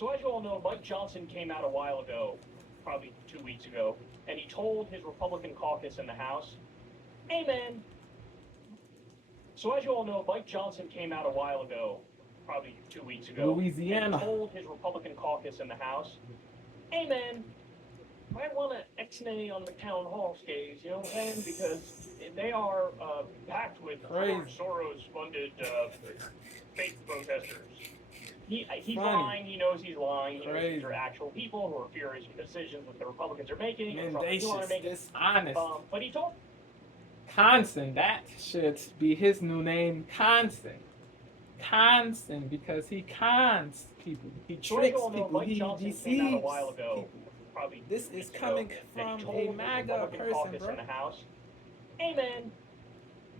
So as you all know, Mike Johnson came out a while ago, probably 2 weeks ago, and he told his Republican caucus in the House, hey man. So as you all know, Mike Johnson came out a while ago, probably 2 weeks ago, Louisiana. and he told his Republican caucus in the House, hey man, I want to X-nay on the town hall skates, you know what I'm saying? Because they are packed with George Soros-funded fake protesters. He's lying. He knows he's lying. He knows these are actual people who are furious with decisions that the Republicans are making. Mendacious, dishonest. But he told Conson, that should be his new name, Conson. Conson, because he cons people. He tricks people. He deceives people. This is coming from a MAGA person, bro. Hey man,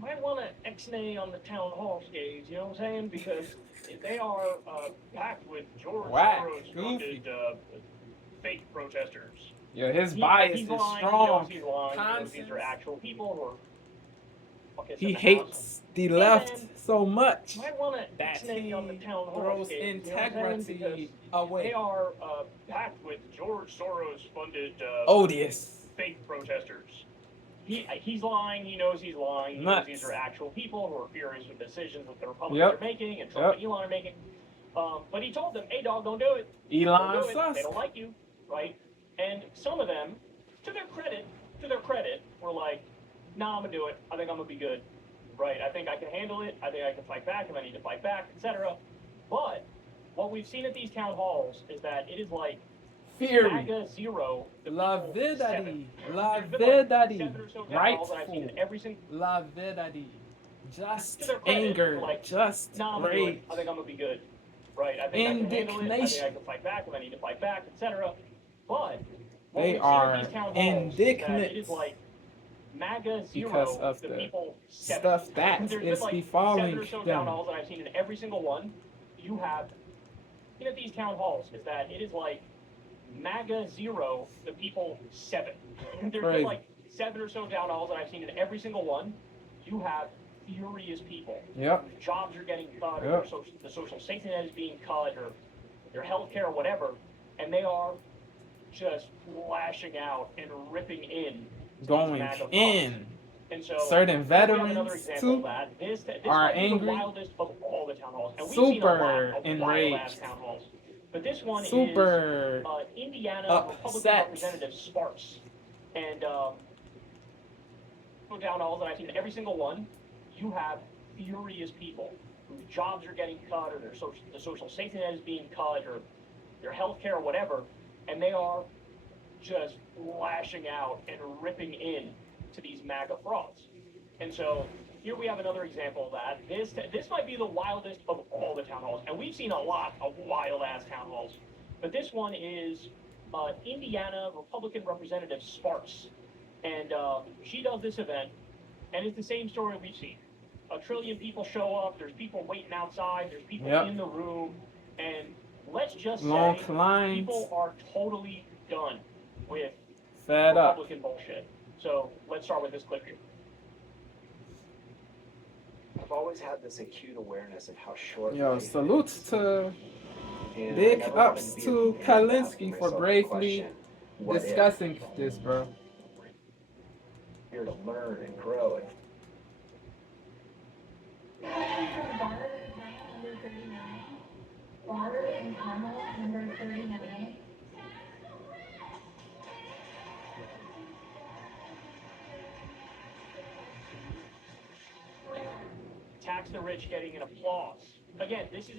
might want to X-nay on the town hall skates, you know what I'm saying? Because they are packed with George Soros-funded fake protesters. Yeah, his bias is strong. He's lying. These are actual people who are. He hates the left so much that he throws integrity away. They are packed with George Soros-funded odious fake protesters. He's lying. He knows he's lying. He knows these are actual people who are furious with decisions that the Republicans are making and Trump and Elon are making. But he told them, "Hey, dog, don't do it. Elon don't do it. They don't like you, right?" And some of them, to their credit, were like, "Nah, I'm gonna do it. I think I'm gonna be good, right? I think I can handle it. I think I can fight back if I need to fight back, etc." But what we've seen at these town halls is that it is like Fury. MAGA zero. Lavidity. Rightful. Lavidity. Just anger. Just rage. I think I'm gonna be good, right? I think I can handle it. I think I can fight back if I need to fight back, etc. But they are indignant. It is like MAGA zero because of the people stuff that is befalling them. Town halls that I've seen in every single one, you have at these town halls is that it is like MAGA zero, the people 7. There's been like 7 or so town halls that I've seen in every single one. You have furious people. Yep. Jobs are getting cut, or the social safety net is being cut, or their health care or whatever, and they are just lashing out and ripping in. Going in. And so certain veterans too this are angry. The wildest of all the town halls. And we've super seen a lot of enraged. Town halls. But this one super is Indiana upset. Republican Representative Sparks. And town halls that I've seen in every single one, you have furious people whose jobs are getting cut, or the social safety net is being cut, or their health care or whatever, and they are just lashing out and ripping in to these MAGA frauds. And so here we have another example of that. This might be the wildest of all the town halls, and we've seen a lot of wild-ass town halls. But this one is Indiana Republican Representative Sparks. And she does this event, and it's the same story we've seen. 1 trillion people show up, there's people waiting outside, there's people in the room, and let's just say people are totally done with Republican bullshit. So let's start with this clip here. I've always had this acute awareness of how short. Salutes to big ups to Kylekulinski for bravely discussing this, bro. Here to learn and grow. Water and tunnel number 39. Tax the rich getting an applause. Again, this is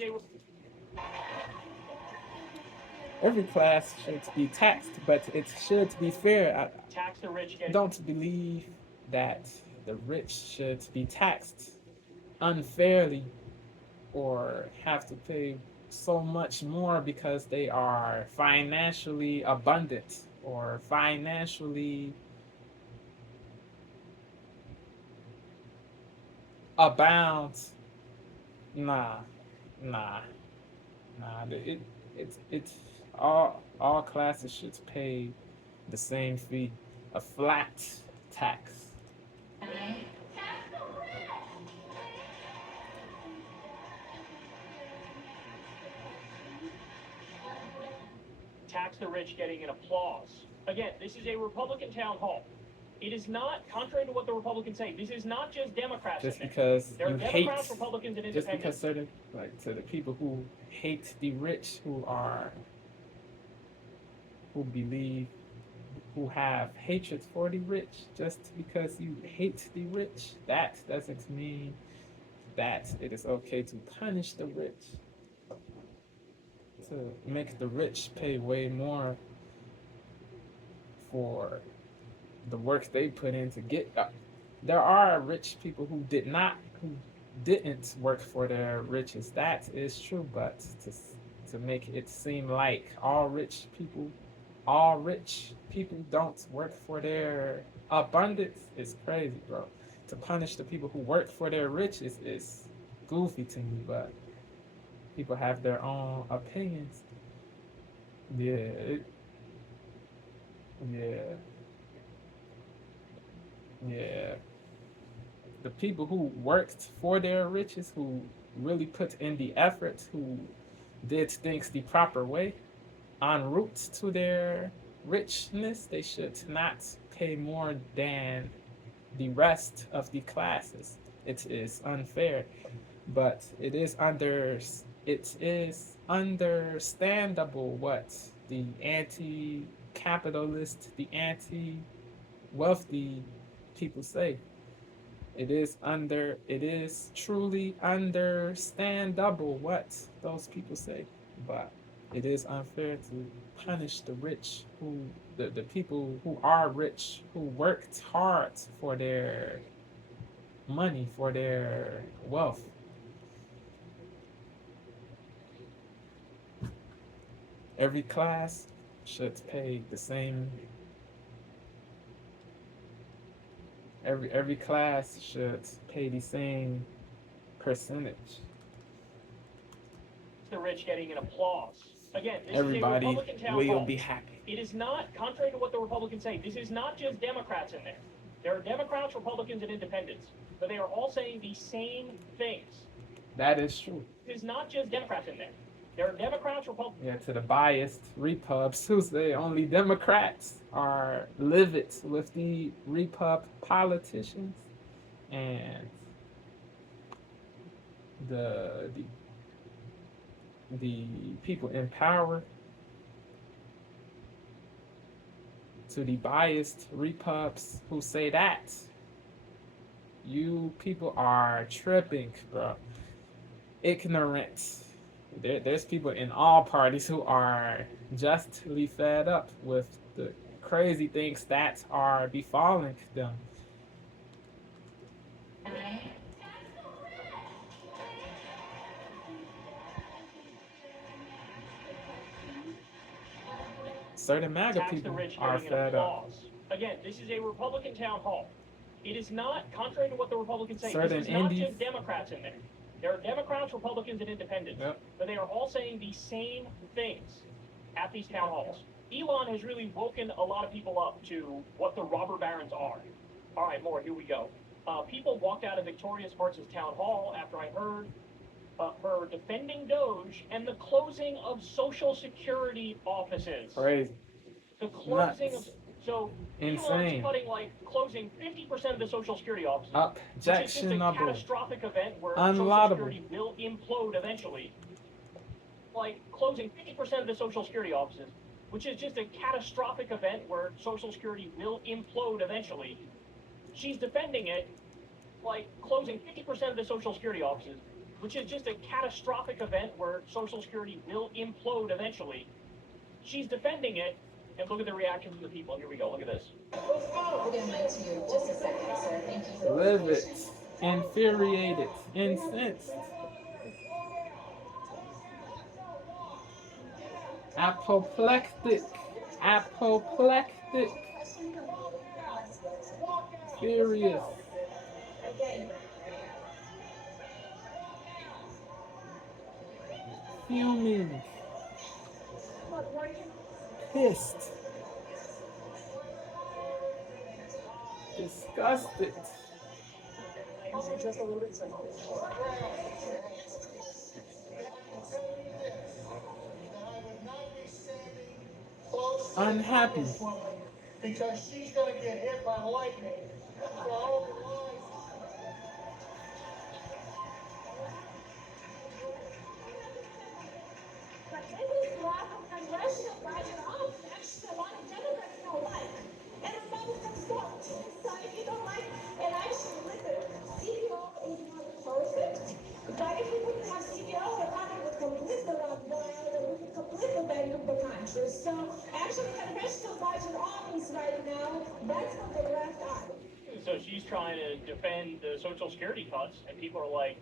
every class should be taxed, but it should be fair. Tax the rich I don't believe that the rich should be taxed unfairly or have to pay so much more because they are financially abundant or financially abound. Nah. It's all classes should pay the same fee, a flat tax. tax the rich getting an applause. Again, this is a Republican town hall. It is not, contrary to what the Republicans say, this is not just Democrats. Just in there. because There are you Democrats, hate, Republicans, and just independents. because certain, like, to the people who hate the rich, who believe, who have hatred for the rich, just because you hate the rich, that doesn't mean that it is okay to punish the rich, to make the rich pay way more for the work they put in to get up. There are rich people who didn't work for their riches. That is true, but to make it seem like all rich people don't work for their abundance is crazy, bro. To punish the people who work for their riches is goofy to me, but people have their own opinions. Yeah, yeah, yeah. The people who worked for their riches, who really put in the effort, who did things the proper way, en route to their richness, they should not pay more than the rest of the classes. It is unfair, but it is understandable what the anti-capitalist, the anti-wealthy people say. It is truly understandable what those people say, but it is unfair to punish the rich, the people who are rich, who worked hard for their money, for their wealth. Every class should pay the same. Every class should pay the same percentage. The rich getting an applause. Again, this Everybody is a Republican town will hall. be happy. It is not, contrary to what the Republicans say, this is not just Democrats in there. There are Democrats, Republicans, and independents, but they are all saying the same things. That is true. It is not just Democrats in there. There are Democrats, Republicans. Yeah, to the biased repubs who say only Democrats are livid with the repub politicians and the people in power. To the biased repubs who say that, you people are tripping, bro. Ignorant. There's people in all parties who are justly fed up with the crazy things that are befalling them. Certain MAGA people are fed up. Again, this is a Republican town hall. It is not, contrary to what the Republicans say, Certain this is not just Democrats in there. There are Democrats, Republicans, and independents, but they are all saying the same things at these town halls. Elon has really woken a lot of people up to what the robber barons are. All right, more, here we go. People walked out of Victoria Sparks' town hall after I heard her defending Doge and the closing of Social Security offices. Crazy. The closing of... So, insane. Elon's cutting, closing 50% of the Social Security offices. Objectionable. Which is just a catastrophic event where Unlaudable. Social Security will implode eventually. Closing 50% of the Social Security offices, which is just a catastrophic event where Social Security will implode eventually. She's defending it, closing 50% of the Social Security offices, which is just a catastrophic event where Social Security will implode eventually. She's defending it, and look at the reaction from the people. Here we go, look at this. We'll get back to you in just a second, sir. Thank you so much. Livid, infuriated, incensed. Apoplectic, furious. Fuming, pissed, disgusted. unhappy. Because she's gonna get hit by lightning. For all the lies. But this lack of congressional budget often actually a lot of Democrats don't like. And Republicans don't. So if you don't like, and actually with the CBO is not perfect, but if we wouldn't have CBO, the economy would completely run wild and we would completely abandon the country. So actually congressional budget office right now, that's what they left out. So she's trying to defend the Social Security cuts, and people are like,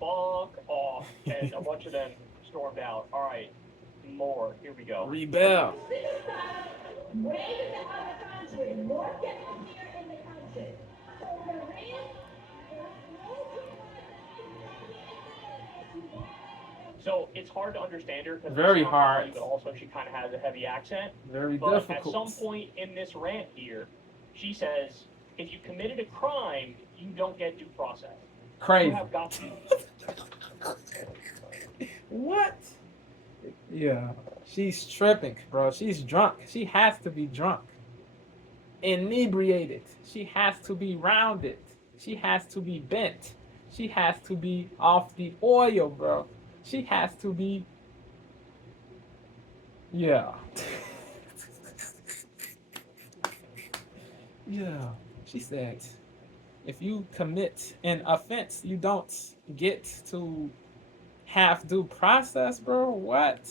fuck off. And a bunch of them stormed out. All right, more. Here we go. Rebel. Way in the other country, more people here in the country. So the real, So it's hard to understand her because Very hard. but also she kind of has a heavy accent. Very But difficult. at some point in this rant here, she says, if you committed a crime, you don't get due process. Crazy. You have got to. What? Yeah. She's tripping, bro. She's drunk. She has to be drunk. Inebriated. She has to be rounded. She has to be bent. She has to be off the oil, bro. She has to be. Yeah. Yeah. She said, if you commit an offense, you don't get to have due process, bro. What?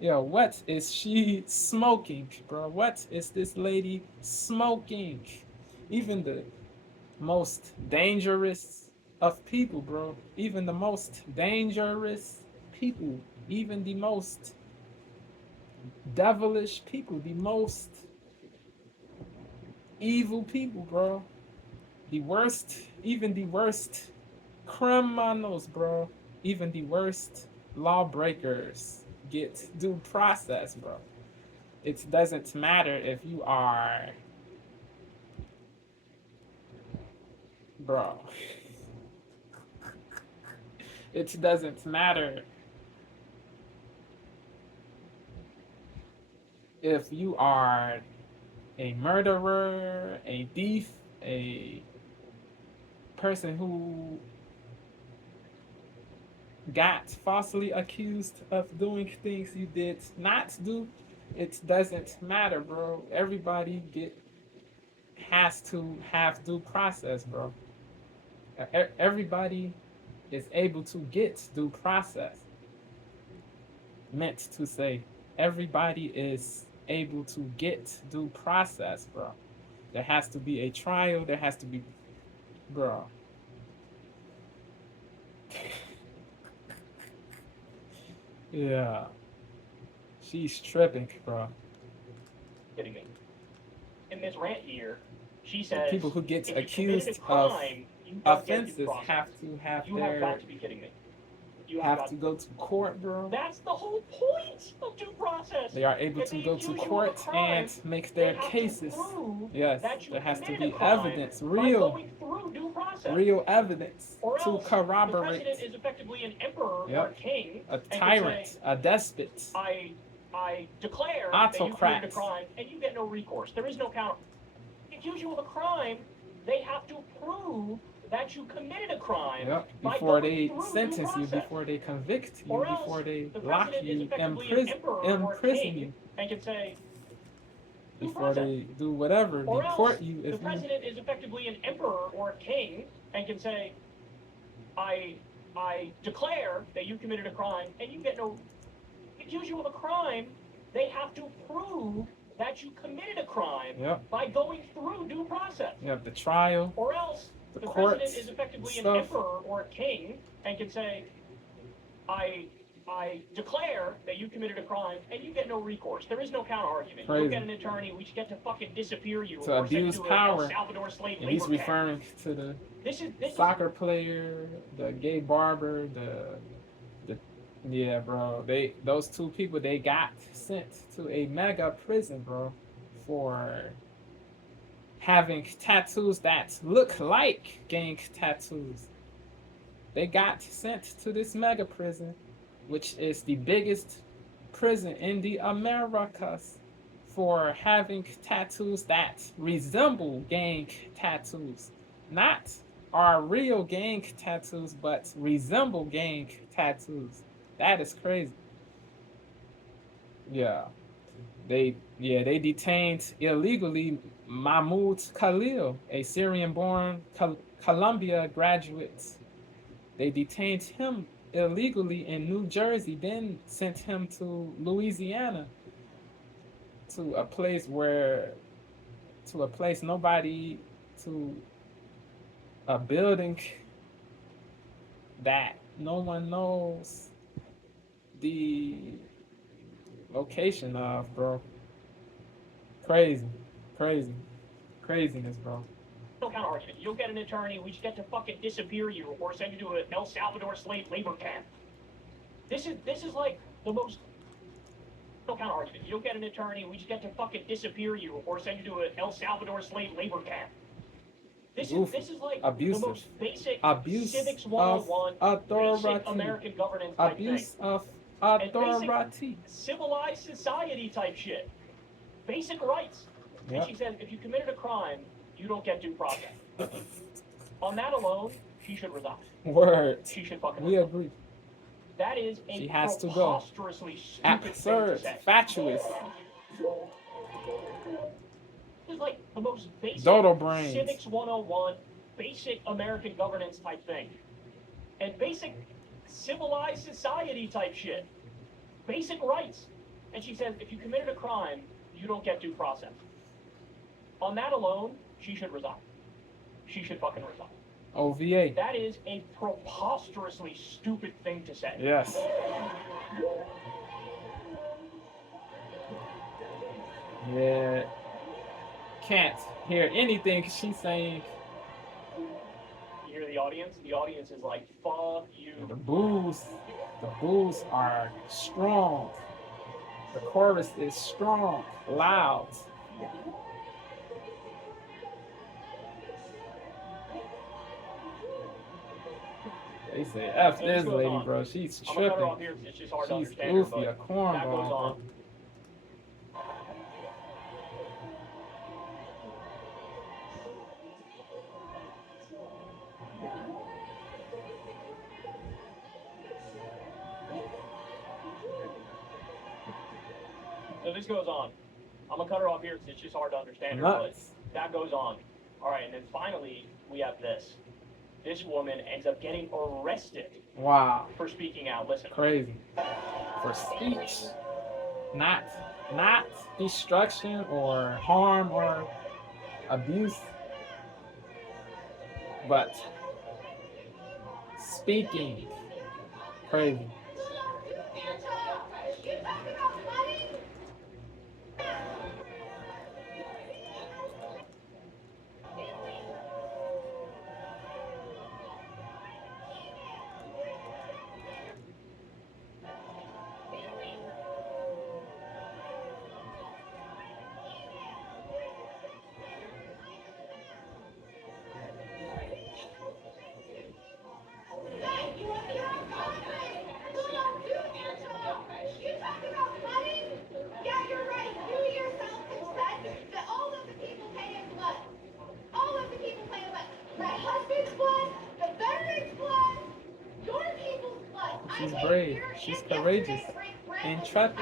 Yo, what is she smoking, bro? What is this lady smoking? Even the most dangerous of people, bro. Even the most dangerous people. Even the most devilish people. The most evil people, bro. The worst, even the worst criminals, bro. Even the worst lawbreakers get due process, bro. It doesn't matter if you are, bro. It doesn't matter if you are a murderer, a thief, a person who got falsely accused of doing things you did not do. It doesn't matter, bro. Everybody has to have due process, bro. Everybody is able to get due process. Meant to say, everybody is able to get due process, bro. There has to be a trial. There has to be, bro. Yeah. She's tripping, bro. Kidding me. In this rant here, she says, People who get if you accused committed a of crime, you don't get due offenses process. have to have You have their got to be kidding me. You have have got to go to court, bro. That's the whole point of due process. They are able If to they go accuse to you of a court crime, and make they their have to cases. prove Yes, that you there has to committed be a crime evidence, by real going through due process. real evidence Or to else corroborate. the president is effectively an emperor or a Yep. king, A and can tyrant, say, a despot. I declare that you committed a Autocrat. crime, and you get no recourse. There is no counter. If they accuse you of a crime, they have to prove that you committed a crime Yep. by Before going they through due sentence you, process. before they convict you, Or else before they the lock president is you, effectively an emperor or a imprison king, you, and can say, due before process. they do whatever, Or deport else you the if you. president is effectively an emperor or a king and can say, I declare that you committed a crime, and you get no. Accuse you of a crime, they have to prove that you committed a crime Yep. by going through due process. You have the trial, Or else the the courts, president is effectively an stuff. emperor or a king and can say, I declare that you committed a crime, and you get no recourse. There is no counter argument. Crazy. You get an attorney, we should get to fucking disappear you To or send abuse you to power. El Salvador slave And he's labor camp. referring to the This is soccer player, the gay barber, yeah, bro. Those two people, they got sent to a mega prison, bro, for having tattoos that look like gang tattoos. They got sent to this mega prison, which is the biggest prison in the Americas, for having tattoos that resemble gang tattoos, not are real gang tattoos, but resemble gang tattoos. That is crazy. Yeah. They detained illegally Mahmoud Khalil, a Syrian-born Columbia graduate. They detained him illegally in New Jersey, then sent him to Louisiana, to a place nobody, to a building that no one knows the location of, bro. Crazy, crazy, craziness, bro. No counter argument. You don't get an attorney, we just get to fucking disappear you or send you to an El Salvador slave labor camp. This is like the most. No counter argument. You don't get an attorney, we just get to fucking disappear you or send you to an El Salvador slave labor camp. This is like abusive. the most basic Abuse civics 101, of basic authority. American governance type Abuse thing. of And authority. Civilized society type shit. Basic rights. Yep. And she says, if you committed a crime, you don't get due process. On that alone, she should resign. Word. She should fucking We resign. agree. That is a She has to go. preposterously stupid thing Absurd. to say. Fatuous. This is like the most basic Dodo brains. civics 101, basic American governance type thing. And basic civilized society type shit. Basic rights. And she says, if you committed a crime, you don't get due process. On that alone, she should resign. She should fucking resign. OVA. That is a preposterously stupid thing to say. Yes. Yeah. Can't hear anything she's saying. You hear the audience? The audience is like, fuck you. The boos are strong. The chorus is strong, loud. They say, F So this goes lady, on. bro. She's I'm gonna cut her off tripping. here. It's just hard to She's understand her, goofy, a but that goes cornball, bro. on. So this goes on. I'm gonna cut her off here because it's just hard to understand her, but Nuts. that goes on. All right, and then finally we have this. This woman ends up getting arrested Wow. for speaking out. Listen. Crazy. For speech. Not destruction or harm or abuse, but speaking. Crazy. She's brave. She's courageous. Intrepid.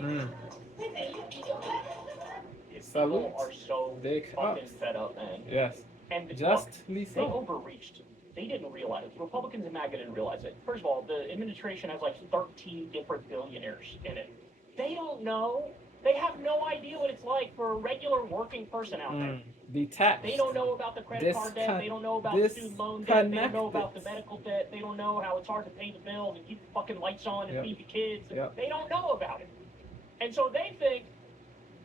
Mm. Salute. People are so Big fucking ups. fed up, man. Yes. And Justly they so. overreached. They didn't realize it. Republicans and MAGA didn't realize it. First of all, the administration has like 13 different billionaires in it. They don't know. They have no idea what it's like for a regular working person out there. Detached. They don't know about the credit card debt. They don't know about the student loan debt. They don't know about the medical debt. They don't know how it's hard to pay the bills and keep the fucking lights on and feed the kids. Yep. They don't know about it. And so they think,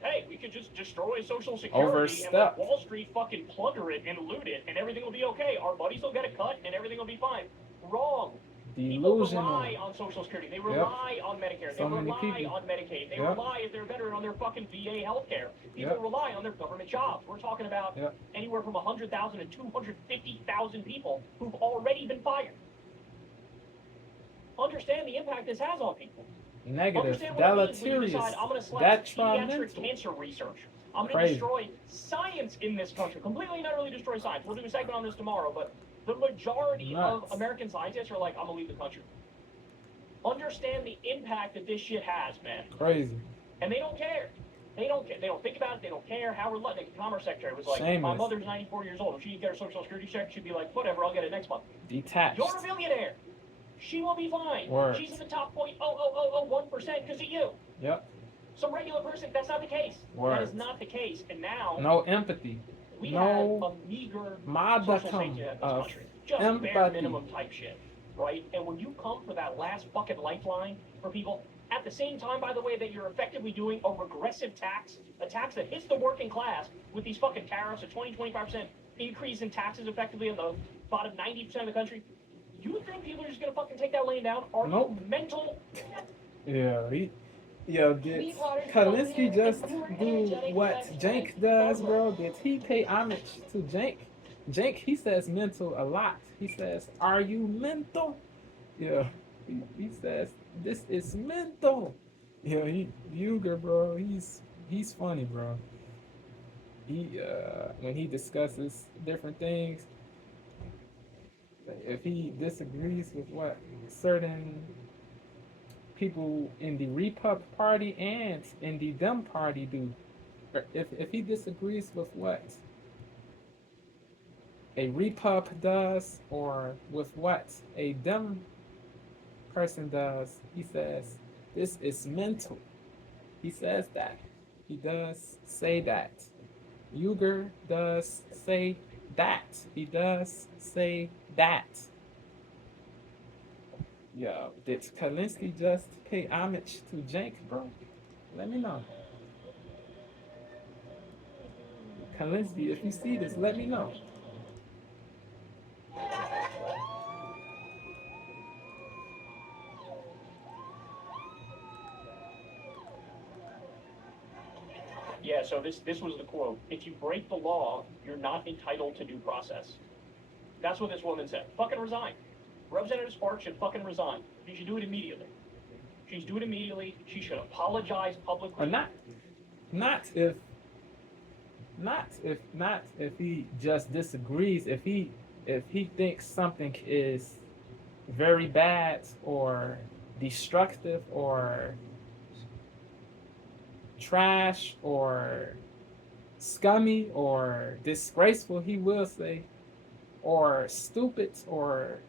hey, we could just destroy Social Security and let Overstep. Wall Street fucking plunder it and loot it and everything will be okay. Our buddies will get a cut and everything will be fine. Wrong. People Delusional. rely on Social Security. They rely on Medicare. So they many rely people. on Medicaid. They Yep. rely, if they're a veteran, on their fucking VA healthcare. People Yep. rely on their government jobs. We're talking about Yep. anywhere from 100,000 to 250,000 people who've already been fired. Understand the impact this has on people. negative, Understand what it means when you deleterious, decide, I'm going to slash pediatric detrimental. cancer research. I'm going to Crazy. destroy science in this country. Completely and utterly destroy science. We'll do a segment on this tomorrow, but the majority of Nuts. American scientists are like, I'm going to leave the country. Understand the impact that this shit has, man. Crazy. And they don't care. They don't care. They don't think about it. They don't care. Howard Lutnick, the Commerce Secretary, was like, my Shameless. mother's 94 years old. If she didn't get her Social Security check, she'd be like, whatever, I'll get it next month. Detached. You're a millionaire. She will be fine. Word. She's in the top 0.0001% because of you. Yep. Some regular person, that's not the case. Word. That is not the case. And now No empathy. we no have a meager modicum social safety net in this of country. Just bare empathy. minimum type shit, right? And when you come for that last fucking lifeline for people, at the same time, by the way, that you're effectively doing a regressive tax, a tax that hits the working class with these fucking tariffs, a 20-25% increase in taxes effectively in the bottom 90% of the country, you think people are just gonna fucking take that laying down? Are Nope. you mental? Yeah, did Kylekulinski just do what Jank does, bro? Did he pay homage to Jank? Jank, he says mental a lot. He says, are you mental? Yeah, he says, this is mental. Yeah, Uger, bro, he's funny, bro. He when he discusses different things, if he disagrees with what certain people in the Repub Party and in the Dem Party do, or if he disagrees with what a Repub does or with what a Dem person does, he says, this is mental. He says that. He does say that. Uger does say that. He does say that. Yo, did Kylekulinski just pay homage to Jank, bro? Let me know. Kylekulinski, if you see this, let me know. Yeah, so this was the quote. If you break the law, you're not entitled to due process. That's what this woman said. Fucking resign. Representative Sparks should fucking resign. She should do it immediately. She should do it immediately. She should apologize publicly. Or not if he just disagrees, if he thinks something is very bad or destructive or trash or scummy or disgraceful, he will say, or stupid or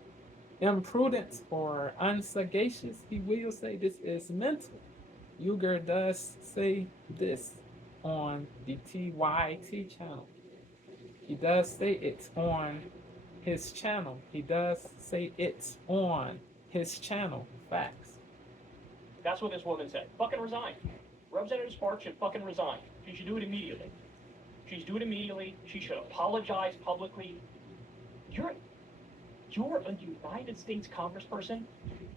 imprudent or unsagacious, he will say this is mental. Uger does say this on the TYT channel. He does say it on his channel. He does say it on his channel. Facts. That's what this woman said. Fucking resign. Representative Sparks should fucking resign. She should do it immediately. She should do it immediately. She should apologize publicly. You're a United States congressperson,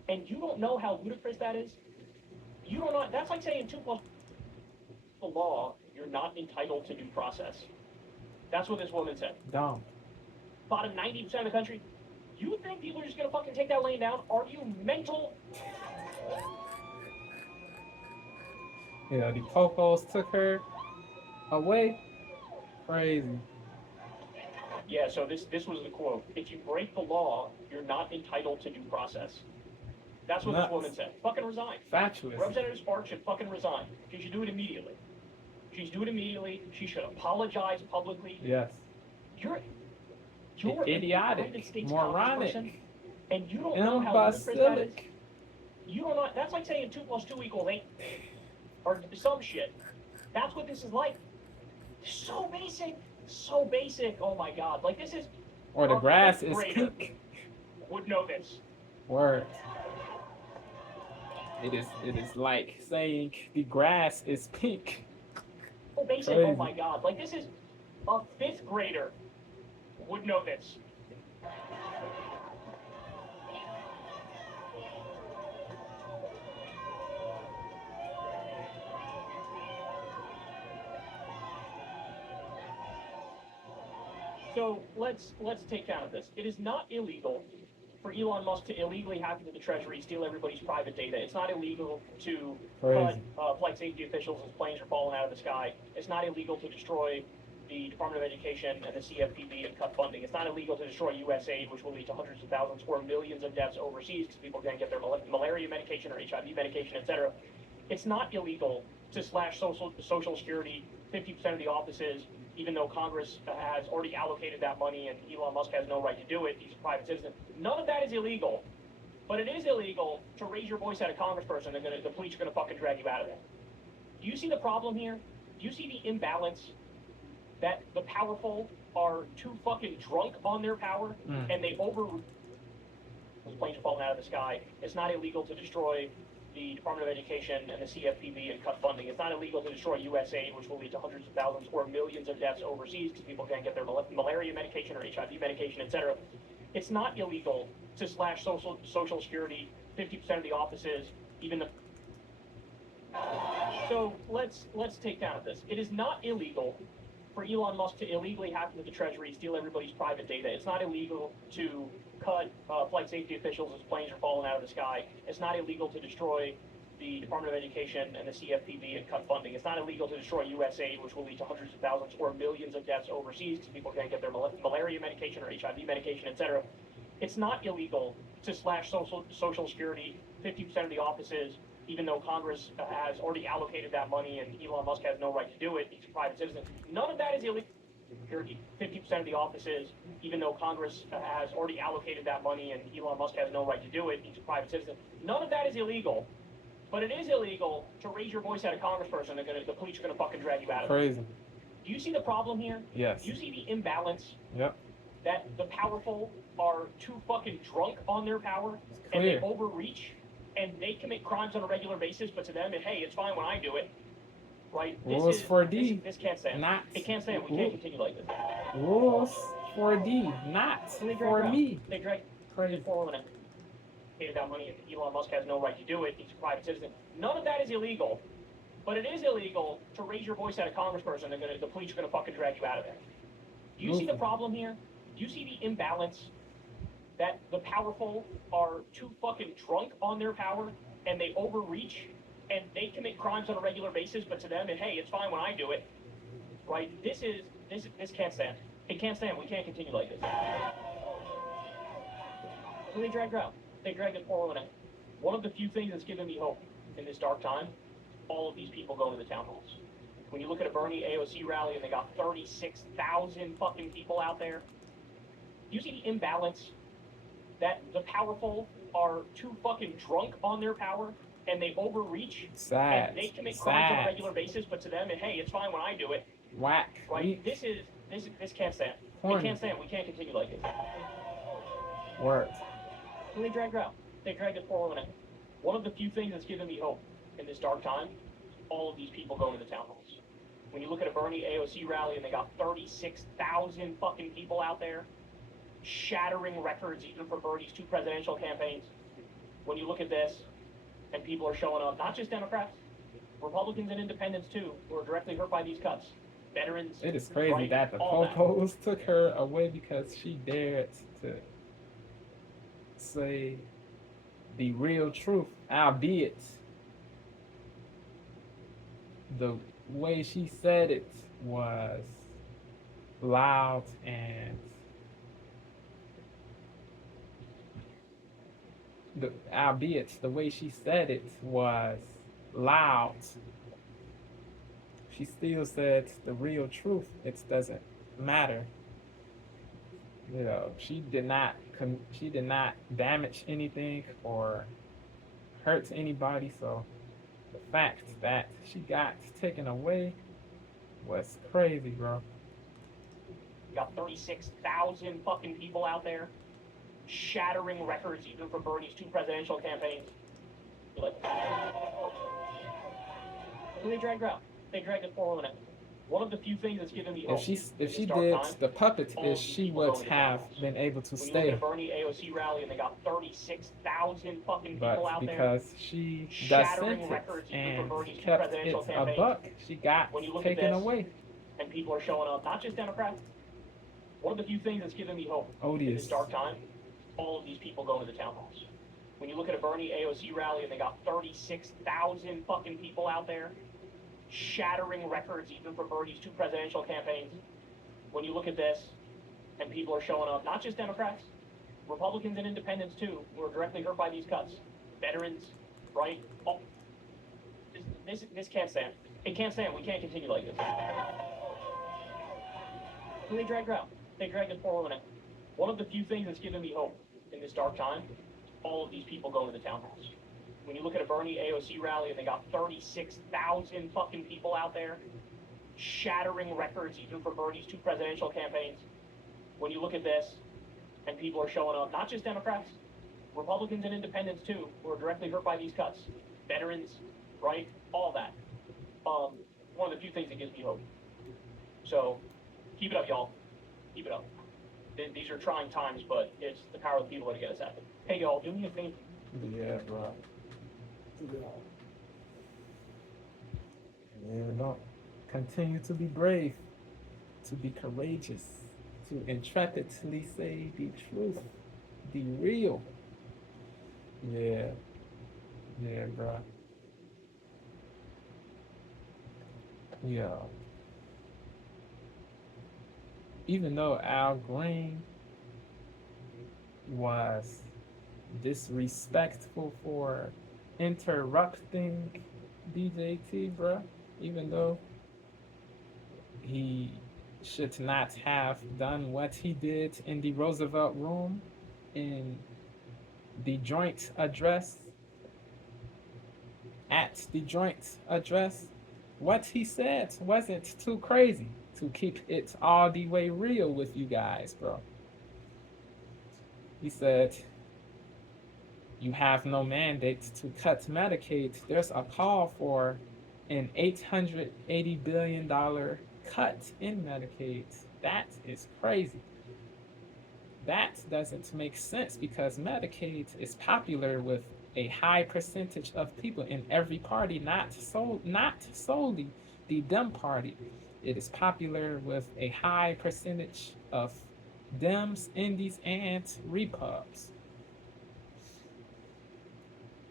and you don't know how ludicrous that is? You don't know. That's like saying 2 plus the law, you're not entitled to due process. That's what this woman said. Dumb. Bottom 90% of the country, you think people are just gonna fucking take that laying down? Are you mental? Yeah, the Popos took her away. Crazy. Yeah, so this was the quote. If you break the law, you're not entitled to due process. That's what Nuts. this woman said. Fucking resign. Fatuous. Representative Sparks should fucking resign. She should do it immediately. She should do it immediately. She should apologize publicly. Yes. You're Idiotic. a United States Moronic. congressperson, and you don't know how ludicrous that is. Imbecilic. You don't know. That's like saying 2 plus 2 equals 8, or some shit. That's what this is like. So basic. So basic. Oh my God. Like this is. Or the a grass fifth is grader pink. Would know this. Word. It is like saying the grass is pink. So basic. Crazy. Oh my God. Like this is a 5th grader would know this. So let's take count of this. It is not illegal for Elon Musk to illegally hack into the Treasury, steal everybody's private data. It's not illegal to Crazy. cut flight safety officials as planes are falling out of the sky. It's not illegal to destroy the Department of Education and the CFPB and cut funding. It's not illegal to destroy USAID, which will lead to hundreds of thousands or millions of deaths overseas because people can't get their malaria medication or HIV medication, etc. It's not illegal to slash Social Security, 50% of the offices, even though Congress has already allocated that money and Elon Musk has no right to do it. He's a private citizen. None of that is illegal, but it is illegal to raise your voice at a congressperson. The police are going to fucking drag you out of there. Do you see the problem here? Do you see the imbalance that the powerful are too fucking drunk on their power and they those planes are falling out of the sky. It's not illegal to destroy the Department of Education and the CFPB and cut funding. It's not illegal to destroy USAID, which will lead to hundreds of thousands or millions of deaths overseas because people can't get their malaria medication or HIV medication, etc. It's not illegal to slash Social Security, 50% of the offices, even the... So let's take down at this. It is not illegal for Elon Musk to illegally hack into the Treasury, steal everybody's private data. It's not illegal to cut flight safety officials as planes are falling out of the sky. It's not illegal to destroy the Department of Education and the CFPB and cut funding. It's not illegal to destroy USAID, which will lead to hundreds of thousands or millions of deaths overseas because people can't get their malaria medication or HIV medication, etc. It's not illegal to slash Social Security, 50% of the offices, even though Congress has already allocated that money and Elon Musk has no right to do it. He's a private citizen. None of that is illegal. 50% of the offices, even though Congress has already allocated that money and Elon Musk has no right to do it. He's a private citizen. None of that is illegal, but it is illegal to raise your voice at a congressperson. The police are going to fucking drag you out of there. Crazy. Do you see the problem here? Yes. Do you see the imbalance Yep. that the powerful are too fucking drunk on their power It's and they clear. overreach and they commit crimes on a regular basis, but to them, hey, it's fine when I do it, right? Rules for D. This can't stand. Not. It can't stand. We can't continue like this. Rules for D, not They drag for it out. me. They drag Crazy. it forward and paid that money, and Elon Musk has no right to do it. He's a private citizen. None of that is illegal, but it is illegal to raise your voice at a congressperson. The police are going to fucking drag you out of there. Do you see the problem here? Do you see the imbalance that the powerful are too fucking drunk on their power and they overreach and they commit crimes on a regular basis, but to them, and hey, it's fine when I do it, right? This can't stand. It can't stand. We can't continue like this. So they dragged her out. They dragged it forward. And one of the few things that's given me hope in this dark time, all of these people going to the town halls. When you look at a Bernie AOC rally and they got 36,000 fucking people out there, do you see the imbalance that the powerful are too fucking drunk on their power and they overreach Sad. and they commit crimes on a Sad. regular basis, but to them, and hey, it's fine when I do it, Whack. right? Weak. This can't stand. Corny. It can't stand. We can't continue like this. Work. So they dragged her out. They dragged it forward. And one of the few things that's given me hope in this dark time, all of these people going to the town halls. When you look at a Bernie AOC rally and they got 36,000 fucking people out there, shattering records even for Bernie's 2 presidential campaigns. When you look at this, and people are showing up, not just Democrats, Republicans and independents too, who are directly hurt by these cuts. Veterans. It is crazy right, that the all that. popos took her away because she dared to say the real truth, albeit the way she said it was loud and albeit the way she said it was loud, she still said the real truth. It doesn't matter. You know, she did not damage anything or hurt anybody. So the fact that she got taken away was crazy, bro. You got 36,000 fucking people out there, shattering records even for Bernie's 2 presidential campaigns. You're like, so they dragged her out. They dragged it forward. And one of the few things that's given me hope. If she in this dark did time, the puppet, all is these she people would going to have town halls. been able to When you look at stay. a Bernie AOC rally and they got 36,000 fucking But people out there, because she shattering dissented records even and for Bernie's 2 kept it presidential a campaigns. buck, she got When you look at taken this, away. and people are showing up, not just Democrats. One of the few things that's given me hope in this Odious. dark time, all of these people going to the town halls. When you look at a Bernie AOC rally and they got 36,000 fucking people out there, shattering records even for Bernie's 2 presidential campaigns. When you look at this and people are showing up, not just Democrats, Republicans and independents too, who are directly hurt by these cuts. Veterans, right? Oh, this can't stand. It can't stand. We can't continue like this. And they dragged her out. They dragged this poor woman out. One of the few things that's given me hope in this dark time, all of these people going to the town halls. When you look at a Bernie AOC rally and they got 36,000 fucking people out there, shattering records even for Bernie's 2 presidential campaigns. When you look at this and people are showing up, not just Democrats, Republicans and independents too, who are directly hurt by these cuts. Veterans, right? All that. One of the few things that gives me hope. So, keep it up, y'all. Keep it up. These are trying times, but it's the power of the people that get us out of it. Hey, y'all, do me a favor. Yeah, bro. Yeah, don't continue to be brave, to be courageous, to intrepidly say the truth, be real. Yeah, yeah, bro. Yeah. Even though Al Green was disrespectful for interrupting DJT, bruh, even though he should not have done what he did in the Roosevelt Room in the joint address, at the joint address, what he said wasn't too crazy, to keep it all the way real with you guys, bro. He said, you have no mandate to cut Medicaid. There's a call for an $880 billion cut in Medicaid. That is crazy. That doesn't make sense because Medicaid is popular with a high percentage of people in every party, not solely the Dem Party. It is popular with a high percentage of Dems, Indies, and Repubs.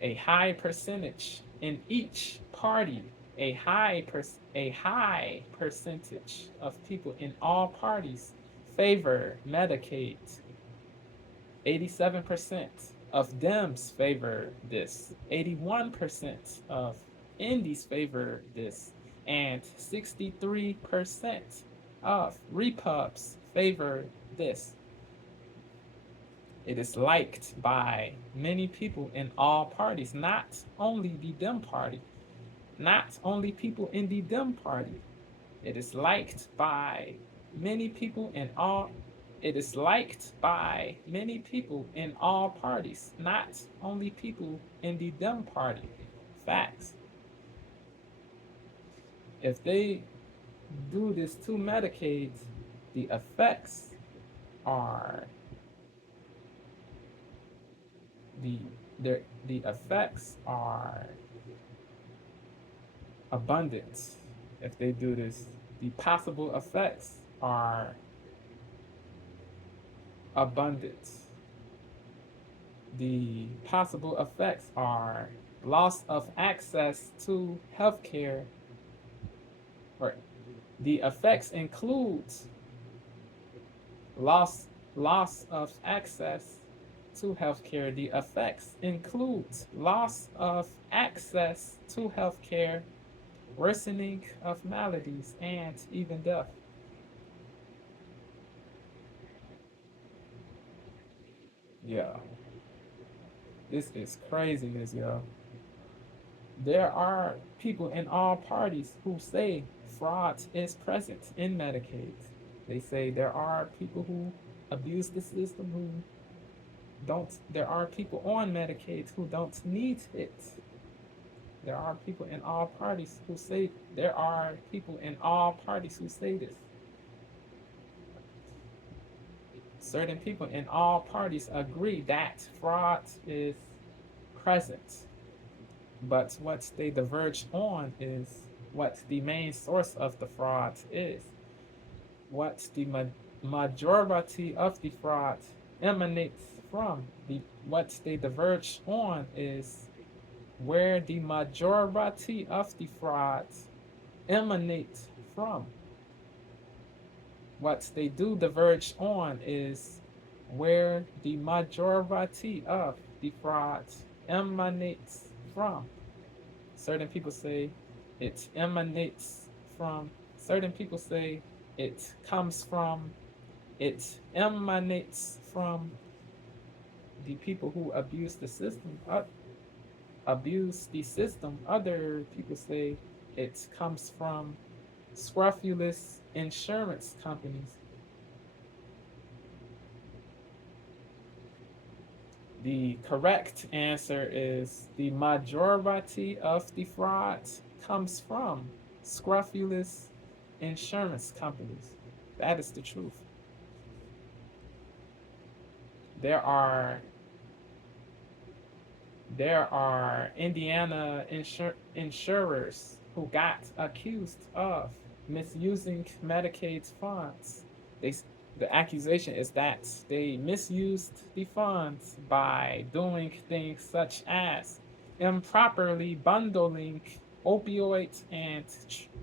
A high percentage in each party, a high percentage of people in all parties favor Medicaid. 87% of Dems favor this. 81% of Indies favor this. And 63% of Repubs favor this. It is liked by many people in all parties, not only the Dem Party, not only people in the Dem Party. It is liked by many people in all. It is liked by many people in all parties, not only people in the Dem Party. Facts. If they do this to Medicaid, the effects are the effects are abundant. If they do this, the possible effects are abundant. The possible effects are loss of access to healthcare. Or the effects includes loss of access to healthcare. The effects includes loss of access to healthcare, worsening of maladies, and even death. Yeah. This is craziness, yo. There are people in all parties who say fraud is present in Medicaid. They say there are people who abuse the system who don't, there are people on Medicaid who don't need it. There are people in all parties who say, there are people in all parties who say this. Certain people in all parties agree that fraud is present. But what they diverge on is what the main source of the fraud is. What the majority of the fraud emanates from. What they diverge on is where the majority of the frauds emanate from. What they do diverge on is where the majority of the frauds emanates from. Certain people say it emanates from, certain people say it comes from, it emanates from the people who abuse the system. Other people say it comes from scrofulous insurance companies. The correct answer is the majority of the fraud comes from scrofulous insurance companies. That is the truth. There are Indiana insurers who got accused of misusing Medicaid funds. The accusation is that they misused the funds by doing things such as improperly bundling opioid and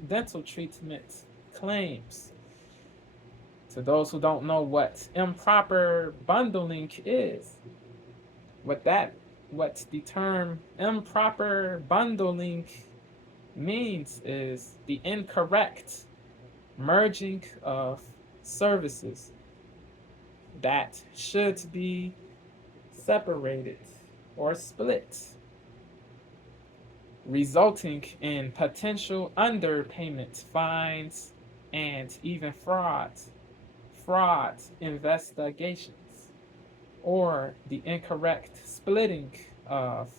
dental treatment claims. To those who don't know what improper bundling is, what the term improper bundling means is the incorrect merging of services that should be separated or split, resulting in potential underpayment, fines, and even fraud investigations, or the incorrect splitting of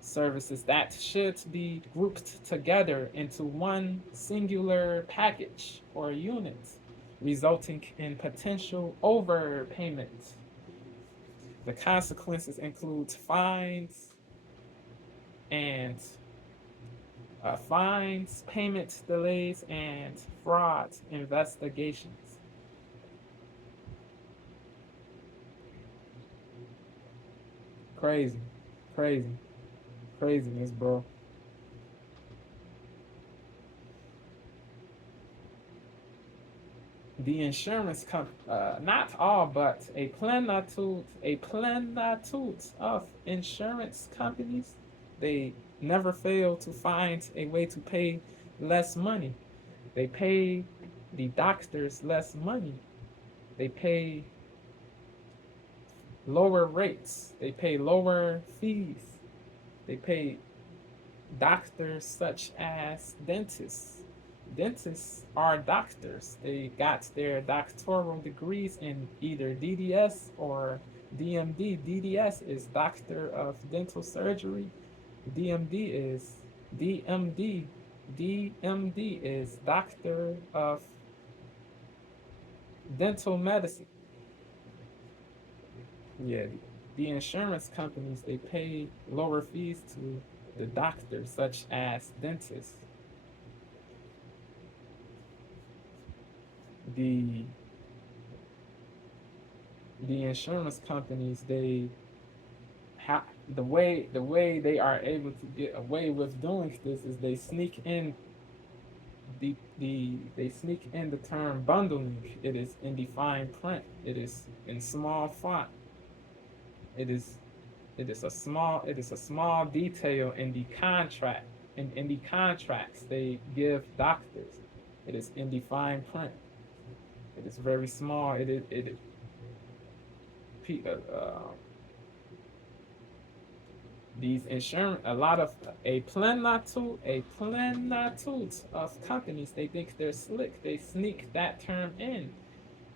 services that should be grouped together into one singular package or unit, resulting in potential overpayment. The consequences include fines, payment delays, and fraud investigations. Craziness, bro. The insurance company, not all, but a plenitude of insurance companies, they never fail to find a way to pay less money. They pay the doctors less money. They pay lower rates. They pay lower fees. They pay doctors such as dentists. Dentists are doctors. They got their doctoral degrees in either DDS or DMD. DDS is Doctor of Dental Surgery. DMD is DMD. DMD is Doctor of Dental Medicine. Yeah, the insurance companies, they pay lower fees to the doctors, such as dentists. The insurance companies, they have the way they are able to get away with doing this is they sneak in the term bundling. It is in the fine print. It is in small font. It is a small detail in the contract. In the contracts they give doctors. It is in the fine print. It is very small. These insurance, a plenitude of companies, they think they're slick. They sneak that term in.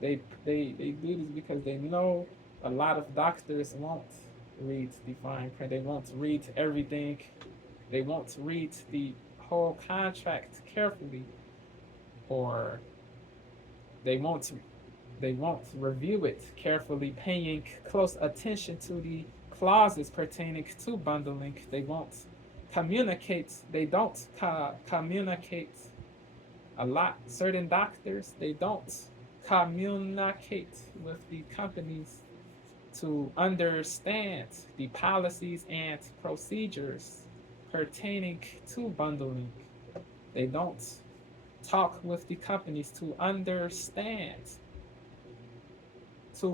They do this because they know a lot of doctors won't read the fine print. They won't read everything. They won't read the whole contract carefully, or they won't review it carefully, paying close attention to the clauses pertaining to bundling. They won't communicate. They don't communicate a lot. Certain doctors, they don't communicate with the companies to understand the policies and procedures pertaining to bundling. They don't talk with the companies to understand the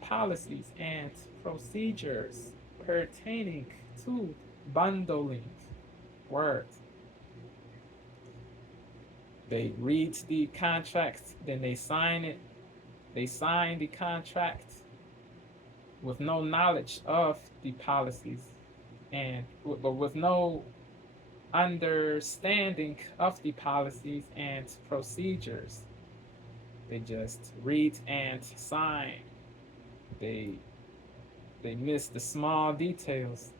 policies and procedures pertaining to bundling. Word. They read the contract, then they sign it. They sign the contract with no knowledge of the policies and with no understanding of the policies and procedures. They just read and sign. They miss the small details.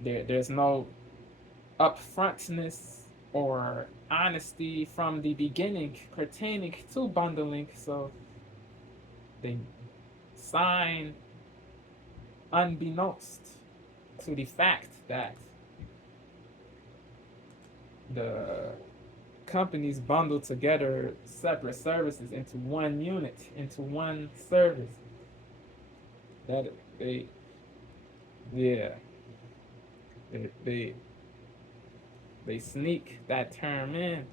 There's no upfrontness or honesty from the beginning pertaining to bundling, so they sign unbeknownst to the fact that the companies bundle together separate services into one unit, into one service. That they sneak that term in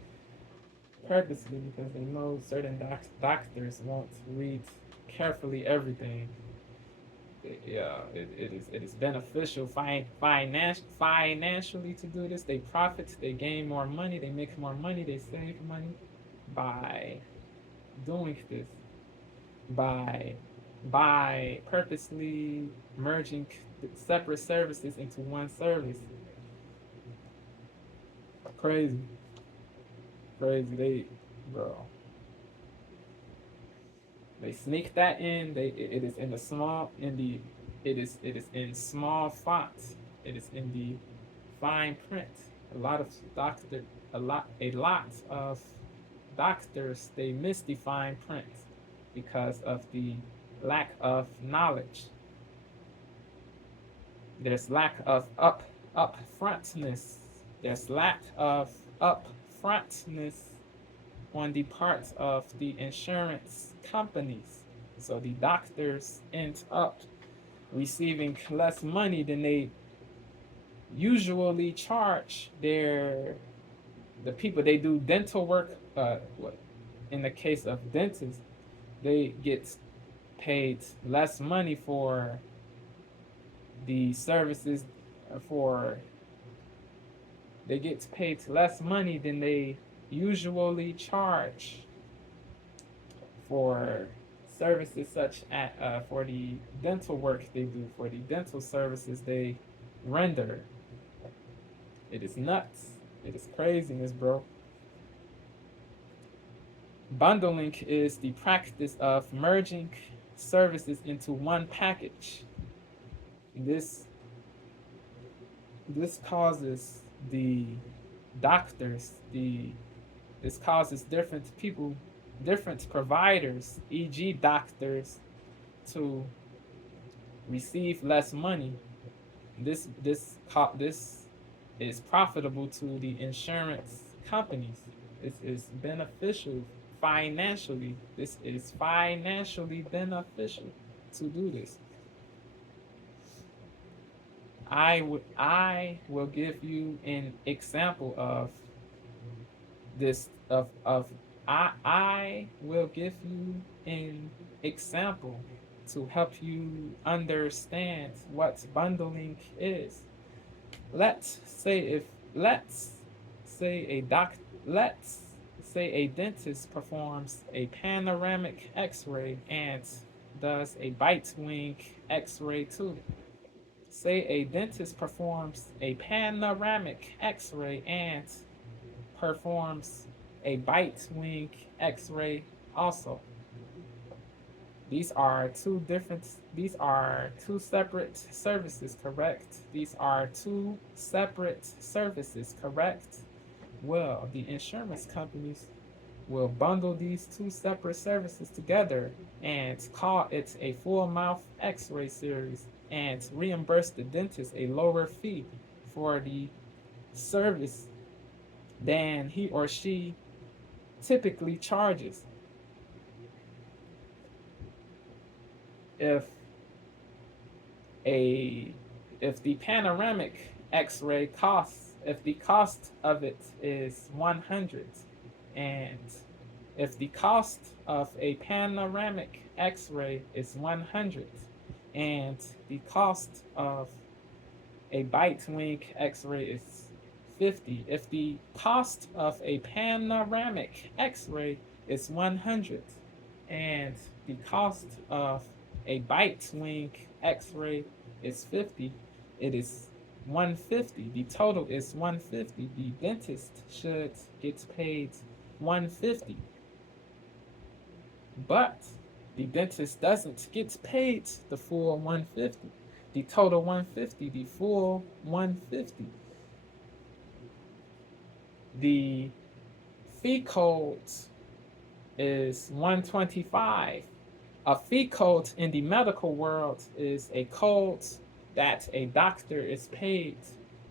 purposely because they know certain doctors won't read carefully everything. It is beneficial financially to do this. They profit, they gain more money, they make more money, they save money by doing this, by purposely merging separate services into one service. Crazy. They sneak that in. It is in the small it is in small font. It is in the fine print. A lot of doctors they miss the fine print because of the lack of knowledge. There's lack of upfrontness. There's lack of upfrontness on the part of the insurance companies. So the doctors end up receiving less money than they usually charge the people they do dental work. In the case of dentists, they get paid less money for the services they get paid less money than they usually charge for services such as for the dental work they do, for the dental services they render. It is nuts. It is craziness, bro. Bundling is the practice of merging services into one package. This causes the doctors, this causes different people, different providers, e.g. doctors, to receive less money. This is profitable to the insurance companies. This is beneficial financially. This is financially beneficial to do this. I will give you an example of this I will give you an example to help you understand what bundling is. Let's say a dentist performs a panoramic x-ray and does a bite wing x-ray too. Say a dentist performs a panoramic x-ray and performs a bite wing x-ray also. These are two separate services, correct? These are two separate services, correct? Well, the insurance companies will bundle these two separate services together and call it a full mouth x-ray series and reimburse the dentist a lower fee for the service than he or she typically charges. if a if the panoramic x-ray costs, if the cost of it is 100, and if the cost of a panoramic x-ray is 100, and the cost of a bite wing x-ray is 50, if the cost of a panoramic x-ray is 100 and the cost of a bite wing x-ray is 50, it is 150. The total is 150. The dentist should get paid 150. But the dentist doesn't get paid the full 150. The total 150, the full 150. The fee code is 125. A fee code in the medical world is a code that a doctor is paid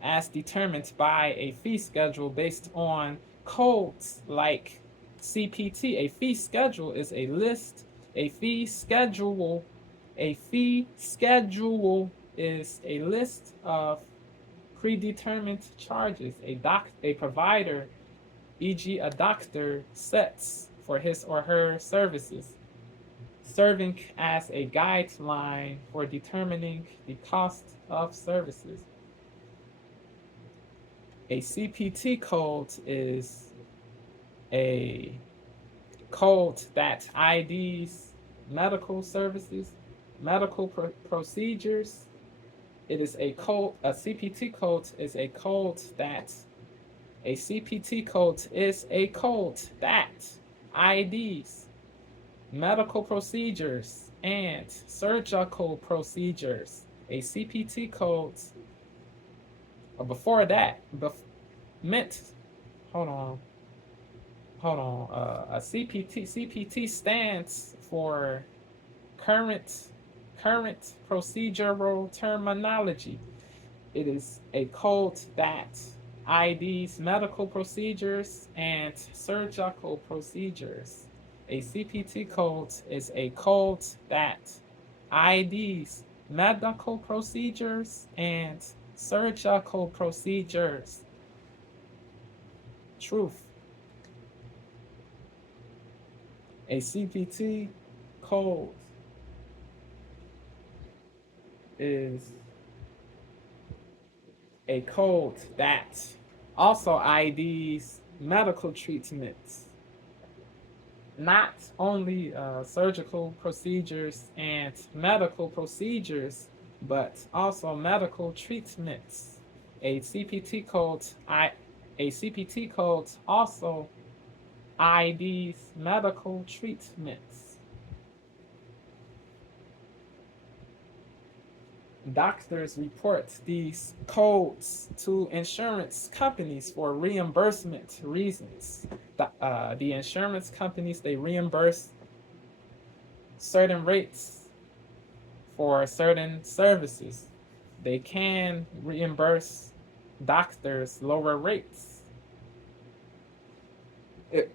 as determined by a fee schedule based on codes like CPT. A fee schedule is a list. A fee schedule is a list of predetermined charges a provider, e.g. a doctor, sets for his or her services, serving as a guideline for determining the cost of services. A CPT code is a code that IDs medical services, medical procedures. It is a code, a CPT code is a code that, a CPT code is a code that IDs medical procedures and surgical procedures. A CPT code, before that, meant, hold on, a CPT stands for current procedural terminology. It is a code that IDs medical procedures and surgical procedures. A CPT code is a code that IDs medical procedures and surgical procedures. Truth. A CPT code is a code that also IDs medical treatments, not only surgical procedures and medical procedures, but also medical treatments. A CPT code also IDs medical treatments. Doctors report these codes to insurance companies for reimbursement reasons. The insurance companies, they reimburse certain rates for certain services. They can reimburse doctors lower rates. If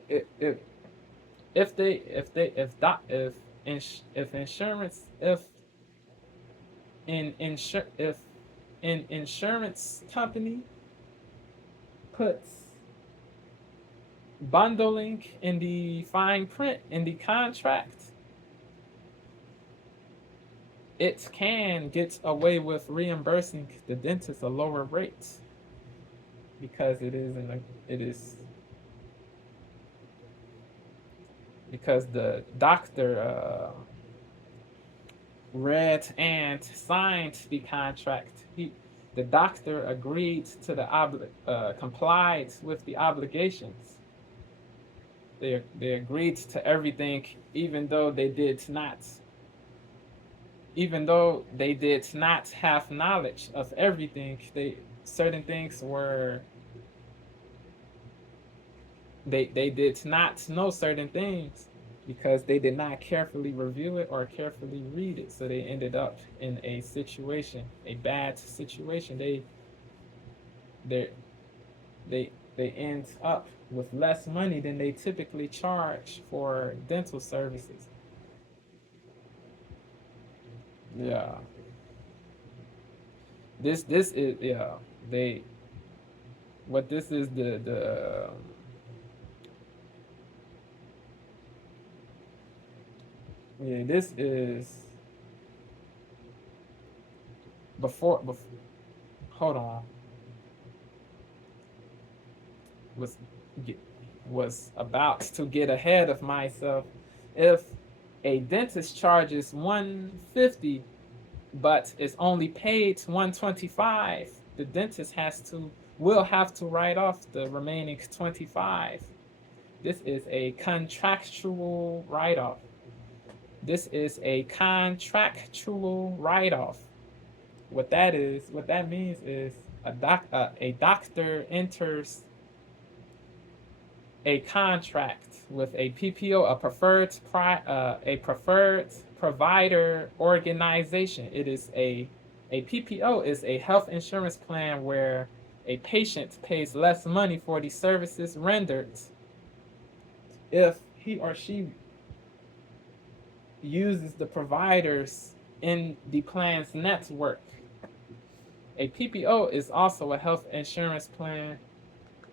an insurance company puts bundling in the fine print in the contract, it can get away with reimbursing the dentist a lower rate because because the doctor read and signed the contract. The doctor agreed to complied with the obligations. They agreed to everything, even though they did not have knowledge of everything. Certain things were, they did not know certain things because they did not carefully review it or carefully read it. So they ended up in a bad situation. They end up with less money than they typically charge for dental services. Yeah. This is, yeah, they, what this is, the yeah, this is before hold on, was get, was about to get ahead of myself. If a dentist charges 150 but is only paid 125, the dentist will have to write off the remaining 25. This is a contractual write-off. This is a contractual write-off. What that means is a doctor enters a contract with a PPO, a preferred provider organization. It is a PPO is a health insurance plan where a patient pays less money for the services rendered if he or she uses the providers in the plan's network. A PPO is also a health insurance plan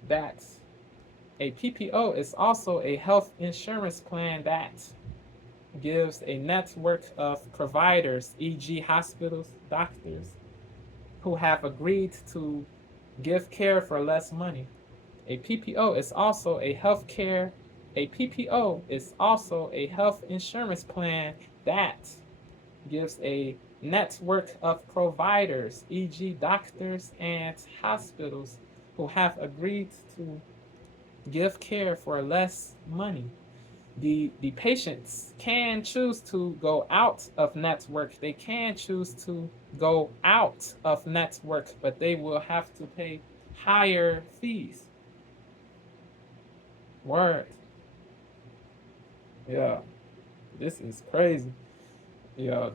that a PPO is also a health insurance plan that gives a network of providers, e.g., hospitals, doctors, who have agreed to give care for less money. A PPO is also a PPO is also a health insurance plan that gives a network of providers, e.g., doctors and hospitals, who have agreed to give care for less money. The patients can choose to go out of network. They can choose to go out of network, but they will have to pay higher fees. Word. Yeah, this is crazy. Yeah,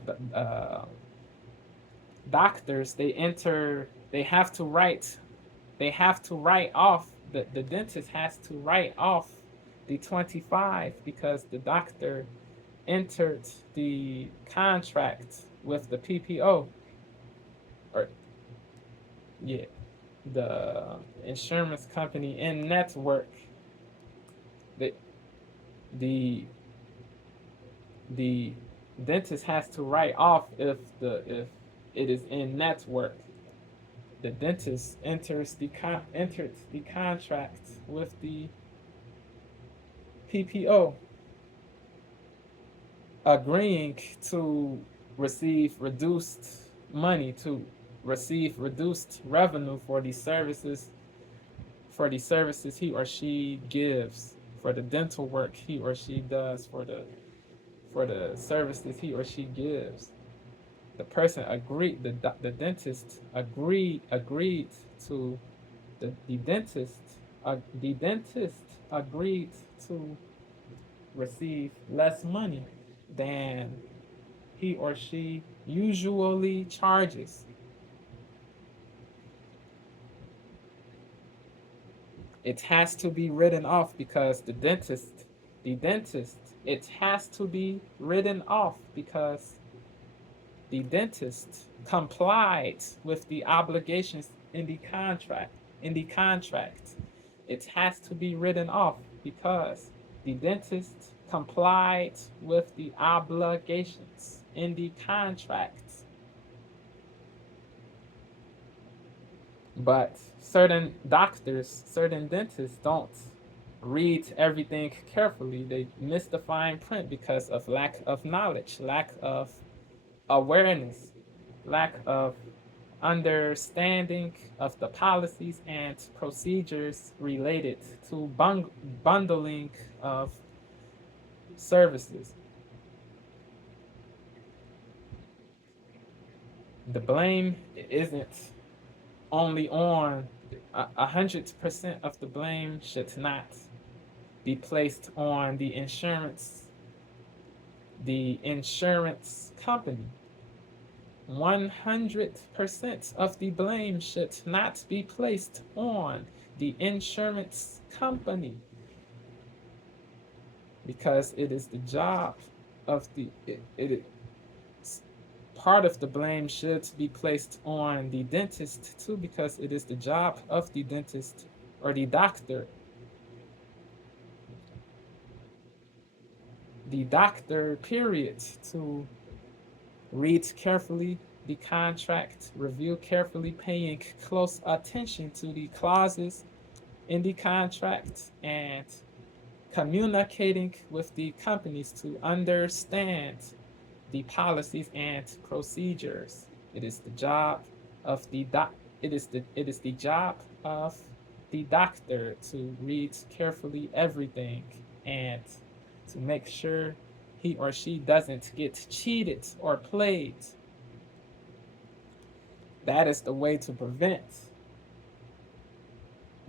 doctors, they have to write off, the dentist has to write off the 25 because the doctor entered the contract with the PPO, or yeah, the insurance company in network. The the the dentist has to write off if it is in network. The dentist enters the contract with the PPO, agreeing to receive reduced money, to receive reduced revenue for the services he or she gives, for the dental work he or she does, for the services he or she gives. The person agreed, the dentist agreed to the dentist agreed to receive less money than he or she usually charges. It has to be written off because the dentist, it has to be written off because the dentist complied with the obligations in the contract. It has to be written off because the dentist complied with the obligations in the contract. But certain dentists don't read everything carefully. They miss the fine print because of lack of knowledge, lack of awareness, lack of understanding of the policies and procedures related to bundling of services. The blame isn't only on 100% of the blame should not be placed on the insurance company. 100% of the blame should not be placed on the insurance company because it is the job of part of the blame should be placed on the dentist too, because it is the job of the dentist or the doctor period, to read carefully the contract, review carefully, paying close attention to the clauses in the contract, and communicating with the companies to understand the policies and procedures. It is the job of the it is the job of the doctor to read carefully everything and to make sure he or she doesn't get cheated or played. That is the way to prevent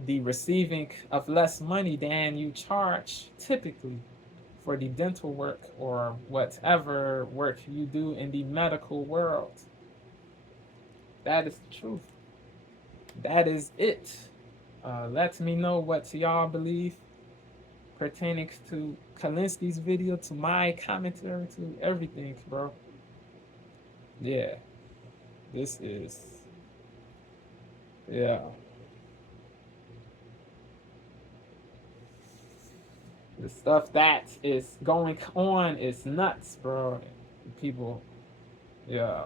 the receiving of less money than you charge typically for the dental work or whatever work you do in the medical world. That is the truth. That is it. Let me know what y'all believe pertaining to Kylekulinski's video, to my commentary, to everything, bro. Yeah. This is... yeah. The stuff that is going on is nuts, bro. People, yeah.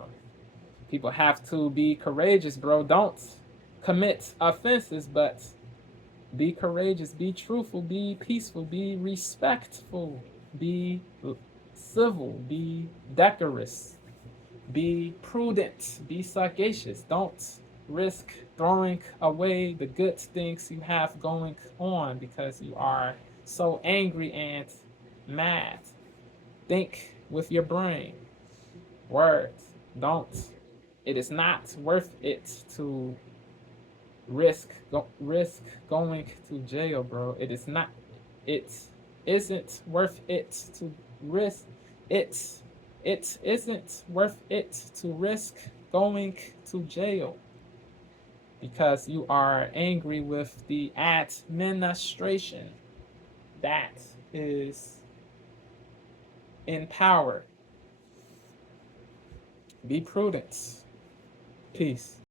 People have to be courageous, bro. Don't commit offenses, but be courageous, be truthful, be peaceful, be respectful, be civil, be decorous, be prudent, be sagacious. Don't risk throwing away the good things you have going on because you are so angry and mad. Think with your brain. Words. Don't. It is not worth it to risk going to jail, bro. It is not. It isn't worth it to risk it. It isn't worth it to risk going to jail because you are angry with the administration that is in power. Be prudent. Peace.